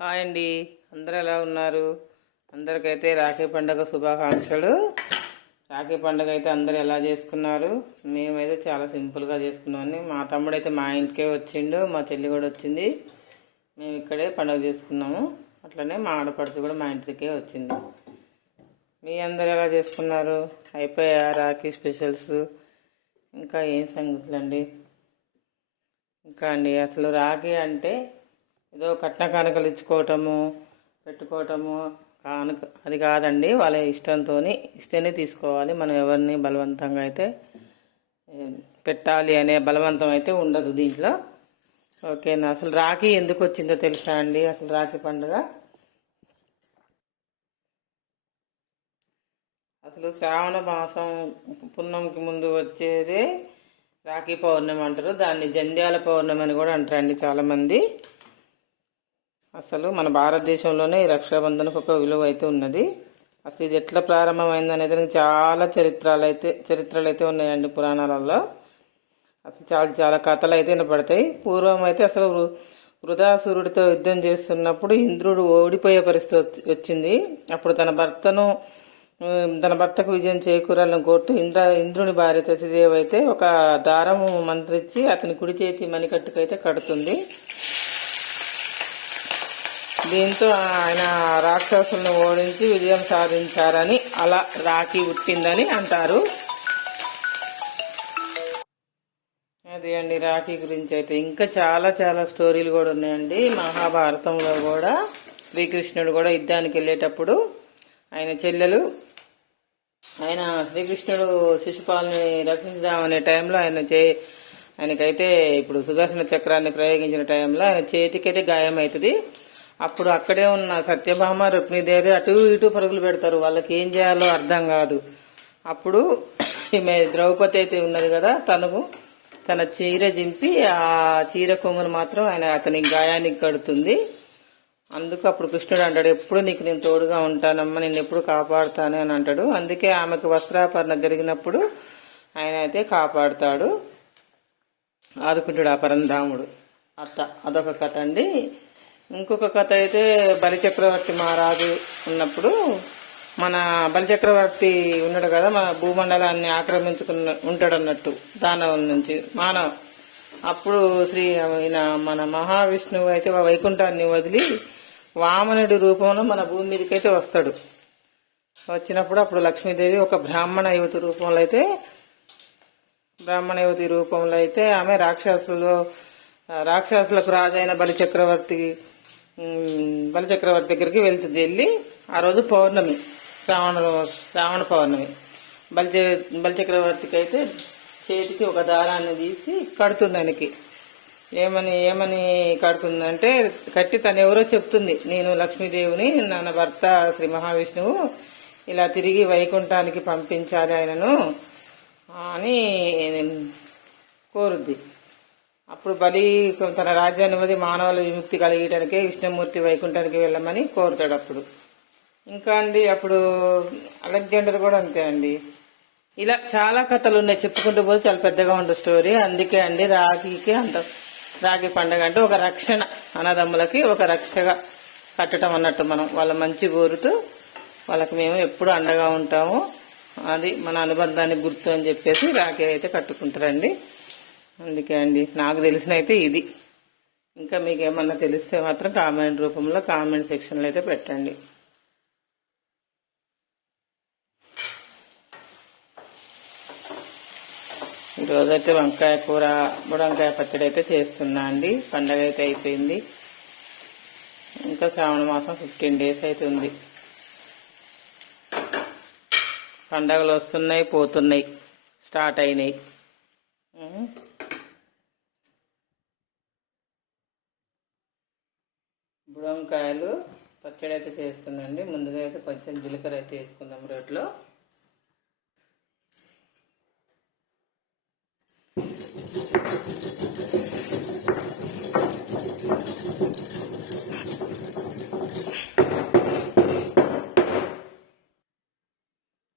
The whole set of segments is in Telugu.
హాయ్ అండి, అందరూ ఎలా ఉన్నారు? అందరికైతే రాఖీ పండుగ శుభాకాంక్షలు. రాఖీ పండుగ అయితే అందరూ ఎలా చేసుకున్నారు? మేమైతే చాలా సింపుల్గా చేసుకున్నామని. మా తమ్ముడు అయితే మా ఇంటికే వచ్చిండు, మా చెల్లి కూడా వచ్చింది. మేము ఇక్కడే పండుగ చేసుకున్నాము. అట్లనే మా ఆడపడుచు కూడా మా ఇంటికే వచ్చింది. మీ అందరు ఎలా చేసుకున్నారు? అయిపోయా రాఖీ స్పెషల్స్? ఇంకా ఏం సంగతులండి? ఇంకా అండి, అసలు రాఖీ అంటే ఏదో కట్న కానుకలు ఇచ్చుకోవటము, పెట్టుకోవటము కానుక అది కాదండి. వాళ్ళ ఇష్టంతో ఇస్తేనే తీసుకోవాలి. మనం ఎవరిని బలవంతంగా అయితే పెట్టాలి అనే బలవంతం అయితే ఉండదు దీంట్లో. ఓకేనా? అసలు రాఖీ ఎందుకు వచ్చిందో తెలుసా అండి? అసలు రాఖీ పండుగ అసలు శ్రావణ మాసం పున్నంకి ముందు వచ్చేదే రాఖీ పౌర్ణమి అంటారు. దాన్ని జంధ్యాల పౌర్ణమి అని కూడా అంటారండి చాలామంది. అసలు మన భారతదేశంలోనే ఈ రక్షాబంధనకు ఒక విలువ అయితే ఉన్నది. అసలు ఇది ఎట్లా ప్రారంభమైంది అనేది చాలా చరిత్రలు అయితే ఉన్నాయండి పురాణాలలో. అసలు చాలా చాలా కథలు అయితే వినపడతాయి. పూర్వం అయితే అసలు వృధాసురుడితో యుద్ధం చేస్తున్నప్పుడు ఇంద్రుడు ఓడిపోయే పరిస్థితి వచ్చింది. అప్పుడు తన భర్తకు విజయం చేకూరాలని కోరుతూ ఇంద్రుని భార్య శశిదేవి అయితే ఒక దారము మంత్రించి అతని కుడి చేతి మణికట్టుకైతే కడుతుంది. దీంతో ఆయన రాక్షసులను ఓడించి విజయం సాధించారని, అలా రాఖీ పుట్టిందని అంటారు. అదే అండి రాఖీ గురించి అయితే ఇంకా చాలా చాలా స్టోరీలు కూడా ఉన్నాయండి. మహాభారతంలో కూడా శ్రీకృష్ణుడు కూడా యుద్ధానికి వెళ్ళేటప్పుడు ఆయన శ్రీకృష్ణుడు శిశుపాలని రక్షించామనే టైంలో ఆయనకైతే ఇప్పుడు సుదర్శన చక్రాన్ని ప్రయోగించిన టైంలో ఆయన చేతికైతే గాయం అవుతుంది. అప్పుడు అక్కడే ఉన్న సత్యభామ రుక్మిణీదేవి అటు ఇటు పరుగులు పెడతారు. వాళ్ళకి ఏం చేయాలో అర్థం కాదు. అప్పుడు ఈమె ద్రౌపది అయితే ఉన్నది కదా, తన చీర జింపి ఆ చీర కొంగును మాత్రం అతని గాయానికి కడుతుంది. అందుకు అప్పుడు కృష్ణుడు అంటాడు, ఎప్పుడు నీకు నేను తోడుగా ఉంటానమ్మా, నేను ఎప్పుడు కాపాడుతాను అని అంటాడు. అందుకే ఆమెకు వస్త్రాపరణ జరిగినప్పుడు ఆయన అయితే కాపాడుతాడు, ఆదుకుంటాడు ఆ పరంధాముడు. అదొక కథ అండి. ఇంకొక కథ అయితే బలిచక్రవర్తి మహారాజు ఉన్నప్పుడు, మన బలిచక్రవర్తి ఉన్నాడు కదా, మన భూమండలాన్ని ఉంటాడు అన్నట్టు దానవుల నుంచి మానవ. అప్పుడు మన మహావిష్ణువు అయితే వైకుంఠాన్ని వదిలి వామనుడి రూపంలో మన భూమి మీదకైతే వస్తాడు. వచ్చినప్పుడు అప్పుడు లక్ష్మీదేవి ఒక బ్రాహ్మణ యువతి రూపంలో అయితే ఆమె రాక్షసులకు రాజైన బలిచక్రవర్తి దగ్గరికి వెళ్తుంది. వెళ్ళి ఆ రోజు పౌర్ణమి, శ్రావణ పౌర్ణమి. బలిచక్రవర్తికి అయితే చేతికి ఒక దారాన్ని తీసి కడుతుంది. ఆయనకి ఏమని కడుతుందంటే, కట్టి తను ఎవరో చెప్తుంది, నేను లక్ష్మీదేవిని, నా భర్త శ్రీ మహావిష్ణువు ఇలా తిరిగి వైకుంఠానికి పంపించాలి ఆయనను అని కోరుద్ది. అప్పుడు బలి తన రాజ్యాన్ని వదిలి మానవుల విముక్తి కలిగటానికే విష్ణుమూర్తి వైకుంఠానికి వెళ్ళమని కోరుతాడు. అప్పుడు ఇంకా అండి, అప్పుడు అలెగ్జాండర్ కూడా అంతే అండి. ఇలా చాలా కథలు ఉన్నాయి, చెప్పుకుంటూ పోతే చాలా పెద్దగా ఉండే స్టోరీ. అందుకే అండి రాఖీ పండుగ అంటే ఒక రక్షణ, అన్నదమ్ములకి ఒక రక్షగా కట్టడం అన్నట్టు. మనం వాళ్ళ మంచి కోరుతూ వాళ్ళకి మేము ఎప్పుడు అండగా ఉంటాము, అది మన అనుబంధానికి గుర్తు అని చెప్పేసి రాఖీ అయితే కట్టుకుంటారండి. అందుకే అండి నాకు తెలిసినైతే ఇది. ఇంకా మీకు ఏమన్నా తెలిస్తే మాత్రం కామెంట్ రూపంలో కామెంట్ సెక్షన్లో అయితే పెట్టండి. ఈరోజైతే వంకాయ కూర, బుడంకాయ పచ్చడి అయితే చేస్తున్నా అండి. పండగ అయితే అయిపోయింది. ఇంకా శ్రావణ మాసం 15 days అయితే ఉంది. పండగలు వస్తున్నాయి, పోతున్నాయి, స్టార్ట్ అయినాయి. బుడంకాయలు పచ్చడి అయితే చేస్తుందండి. ముందుగా అయితే కొంచెం జీలకర్ర అయితే వేసుకుందాం రోట్లో.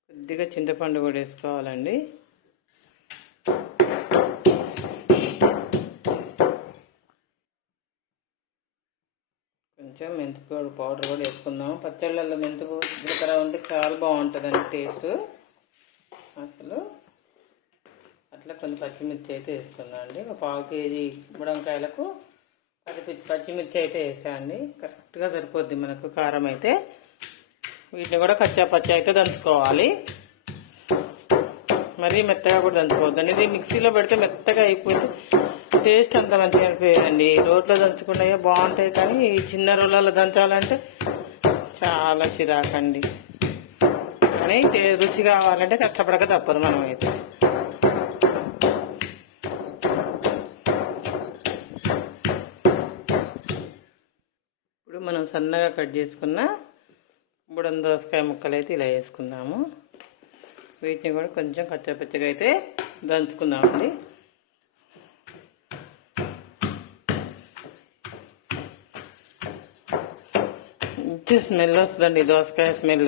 కొద్దిగా చింతపండు కూడా వేసుకోవాలండి. కొంచెం మెంతిపొడి పౌడర్ కూడా వేసుకుందాం. పచ్చళ్ళల్లో మెంతి జీలకర్ర ఉంటే చాలా బాగుంటుందండి టేస్ట్. అసలు అట్లా కొన్ని పచ్చిమిర్చి అయితే వేసుకున్నాం అండి. ఒక 1/2 కేజీ బుడంకాయలకు 10 పచ్చిమిర్చి అయితే వేసాండి. కరెక్ట్గా సరిపోద్ది మనకు కారం అయితే. వీటిని కూడా కచ్చా పచ్చ అయితే దంచుకోవాలి. మరీ మెత్తగా కూడా దంచుకోవద్దండి. ఇది మిక్సీలో పెడితే మెత్తగా అయిపోతే టేస్ట్ అంత మంచిగా అనిపించదండి. రోట్లో దంచుకుంటే బాగుంటాయి, కానీ ఈ చిన్న రోళ్ళలో దంచాలంటే చాలా చిరాకండి. కానీ రుచి కావాలంటే కష్టపడక తప్పదు మనం అయితే. ఇప్పుడు మనం సన్నగా కట్ చేసుకున్న బుడం దోసకాయ ముక్కలు అయితే ఇలా వేసుకుందాము. వీటిని కూడా కొంచెం కచ్చపచ్చగా అయితే దంచుకుందామండి. మంచి స్మెల్ వస్తుందండి దోసకాయ స్మెల్.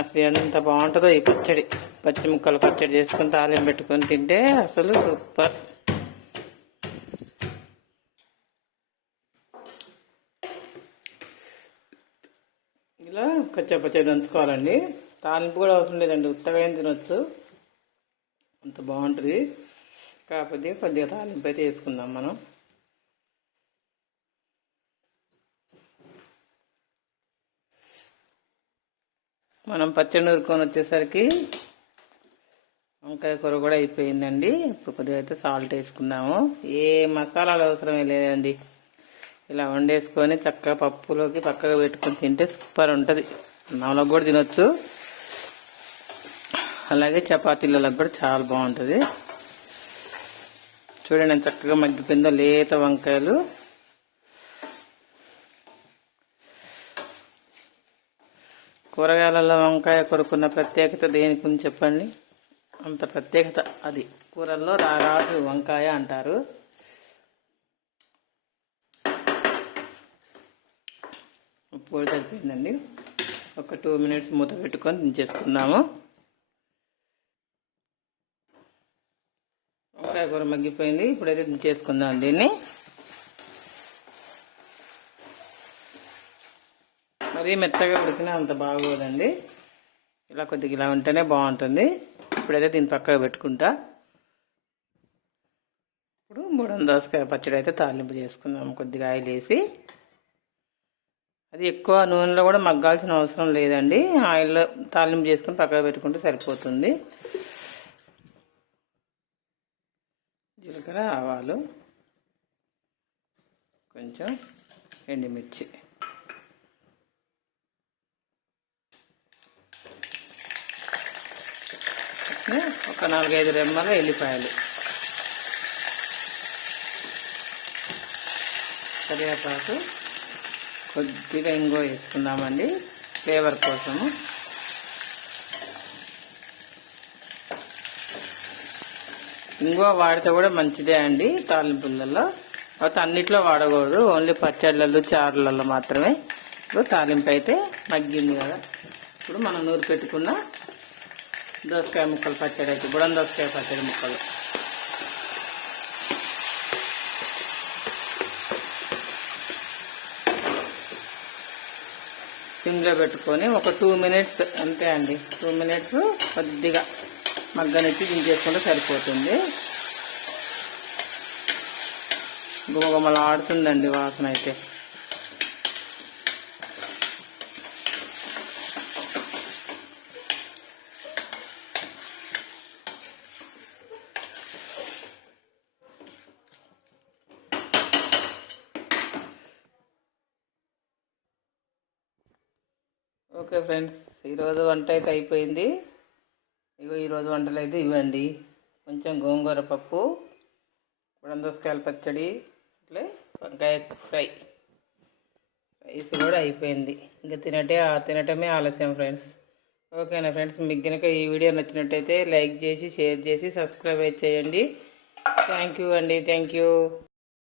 అసలు ఎంత బాగుంటుందో ఈ పచ్చడి. పచ్చి ముక్కలు పచ్చడి చేసుకుని తాలింపు పెట్టుకొని తింటే అసలు సూపర్. ఇలా కచ్చపచ్చడి దంచుకోవాలండి. తాలింపు కూడా అవసరం లేదండి, ఉత్తగా ఏం తినొచ్చు, అంత బాగుంటుంది. కాకపోతే కొద్దిగా తాలింపు అయితే వేసుకుందాం మనం. పచ్చడి నూరుకొని వచ్చేసరికి వంకాయ కూర కూడా అయిపోయిందండి. ఇప్పుడు కొద్దిగా అయితే సాల్ట్ వేసుకుందాము. ఏ మసాలాలు అవసరమే లేదండి. ఇలా వండేసుకొని చక్కగా పప్పులోకి పక్కగా పెట్టుకొని తింటే సూపర్ ఉంటుంది. అన్నంలో కూడా తినొచ్చు, అలాగే చపాతీలకు కూడా చాలా బాగుంటుంది. చూడండి ఎంత చక్కగా మగ్గిపోయిందో లేత వంకాయలు. కూరగాయలలో వంకాయ కొరుకున్న ప్రత్యేకత దేనికి ఉంది చెప్పండి? అంత ప్రత్యేకత అది. కూరల్లో రారాజు వంకాయ అంటారు. ఉప్పు కూడా సరిపోయిందండి. ఒక 2 మినిట్స్ మూత పెట్టుకొని దించేసుకుందాము. వంకాయ కూర మగ్గిపోయింది. ఇప్పుడైతే దించేసుకుందాం దీన్ని. మరీ మెత్తగా ఉడికినా అంత బాగోదండి. ఇలా కొద్దిగా ఇలా ఉంటేనే బాగుంటుంది. ఇప్పుడైతే దీన్ని పక్కకు పెట్టుకుంటా. ఇప్పుడు బుడం దోసకాయ పచ్చడి అయితే తాలింపు చేసుకుందాం. కొద్దిగా ఆయిల్ వేసి, అది ఎక్కువ నూనెలో కూడా మగ్గాల్సిన అవసరం లేదండి. ఆయిల్లో తాలింపు చేసుకుని పక్కకు పెట్టుకుంటే సరిపోతుంది. జీలకర్ర, ఆవాలు, కొంచెం ఎండుమిర్చి, ఒక 4-5 రెమ్మల ఎల్లిపాయలు, కరివేపాకు, కొద్దిగా ఇంగువ వేసుకుందామండి ఫ్లేవర్ కోసము. ఇంగువ వాడితే కూడా మంచిదే అండి తాలింపులలో. అయితే అన్నిట్లో వాడకూడదు, ఓన్లీ పచ్చళ్ళల్లో చారులలో మాత్రమే. ఇప్పుడు తాలింపు అయితే మగ్గింది కదా. ఇప్పుడు మనం నూరు పెట్టుకున్న దోసకాయ ముక్కలు పచ్చడి అయితే బుడం దోసకాయ పచ్చడి ముక్కలు సిమ్లో పెట్టుకొని ఒక 2 మినిట్స్ అంతే అండి. 2 మినిట్స్ కొద్దిగా మగ్గనెత్తి దించేసుకుంటే సరిపోతుంది. గుమగుమలు ఆడుతుందండి వాసన అయితే. ఓకే ఫ్రెండ్స్, ఈరోజు వంట అయితే అయిపోయింది. ఈరోజు వంటలు అయితే ఇవ్వండి. కొంచెం గోంగూర పప్పు, బుడం దోసకాయల పచ్చడి, అట్లే వంకాయ ఫ్రై, రైస్ కూడా అయిపోయింది. ఇంకా తినటమే ఆలస్యం ఫ్రెండ్స్. ఓకేనా ఫ్రెండ్స్, మీకు కనుక ఈ వీడియో నచ్చినట్టయితే లైక్ చేసి, షేర్ చేసి, సబ్స్క్రైబ్ చేయండి. థ్యాంక్ యూ అండి. Thank you.